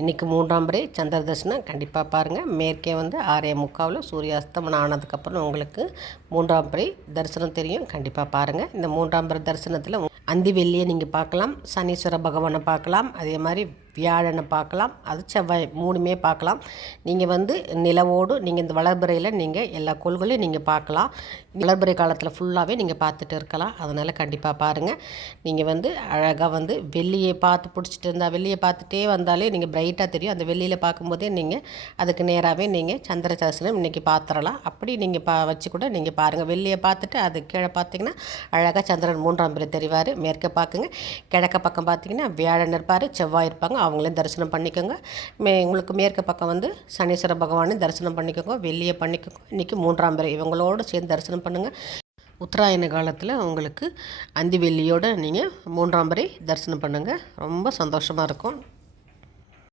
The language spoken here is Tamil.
இன்றைக்கி மூன்றாம் படி சந்திர தரிசனம். கண்டிப்பாக பாருங்கள் மேற்கே வந்து ஆறே முக்காவில் சூரிய அஸ்தமனம் ஆனதுக்கப்புறம் உங்களுக்கு மூன்றாம் படி தரிசனம் தெரியும். கண்டிப்பாக பாருங்கள் இந்த மூன்றாம் படி தரிசனத்தில் அந்தி வெள்ளியை நீங்கள் பார்க்கலாம். சனீஸ்வர பகவானை பார்க்கலாம். அதே மாதிரி வியாழனை பார்க்கலாம் அது செவ்வாய் மூணுமே பார்க்கலாம். நீங்கள் வந்து நிலவோடு நீங்கள் இந்த வளர்பிறையில் நீங்கள் எல்லா கோள்களையும் நீங்கள் பார்க்கலாம். வளர்பிறை காலத்தில் ஃபுல்லாகவே நீங்கள் பார்த்துட்டு இருக்கலாம். அதனால் கண்டிப்பாக பாருங்கள் நீங்கள் வந்து அழகாக வந்து வெள்ளியை பார்த்து பிடிச்சிட்டு இருந்தால் வெள்ளியை பார்த்துட்டே வந்தாலே நீங்கள் பிரைட்டாக தெரியும். அந்த வெள்ளியில் பார்க்கும்போதே நீங்கள் அதுக்கு நேராகவே நீங்கள் சந்திர தரிசனம் இன்றைக்கி பார்த்துடலாம். அப்படி நீங்கள் பா வச்சு கூட நீங்கள் பாருங்கள் வெள்ளியை பார்த்துட்டு அது கீழே பார்த்தீங்கன்னா அழகாக சந்திரன் மூன்றாம் பிறை தெரிவார். மேற்க பார்க்குங்க. கிழக்க பக்கம் பார்த்தீங்கன்னா வியாழன் இருப்பார் செவ்வாய் இருப்பாங்க. அவங்களையும் தரிசனம் பண்ணிக்கோங்க. மே உங்களுக்கு மேற்கு பக்கம் வந்து சனீஸ்வர பகவானையும் தரிசனம் பண்ணிக்கோங்க. வெளியே பண்ணிக்கோங்க. இன்றைக்கி மூன்றாம் பேர் இவங்களோடு சேர்ந்து தரிசனம் பண்ணுங்கள் உத்தராயண காலத்தில் உங்களுக்கு அந்தி வெள்ளியோடு நீங்கள் மூன்றாம் வரை தரிசனம் பண்ணுங்கள் ரொம்ப சந்தோஷமாக இருக்கும்.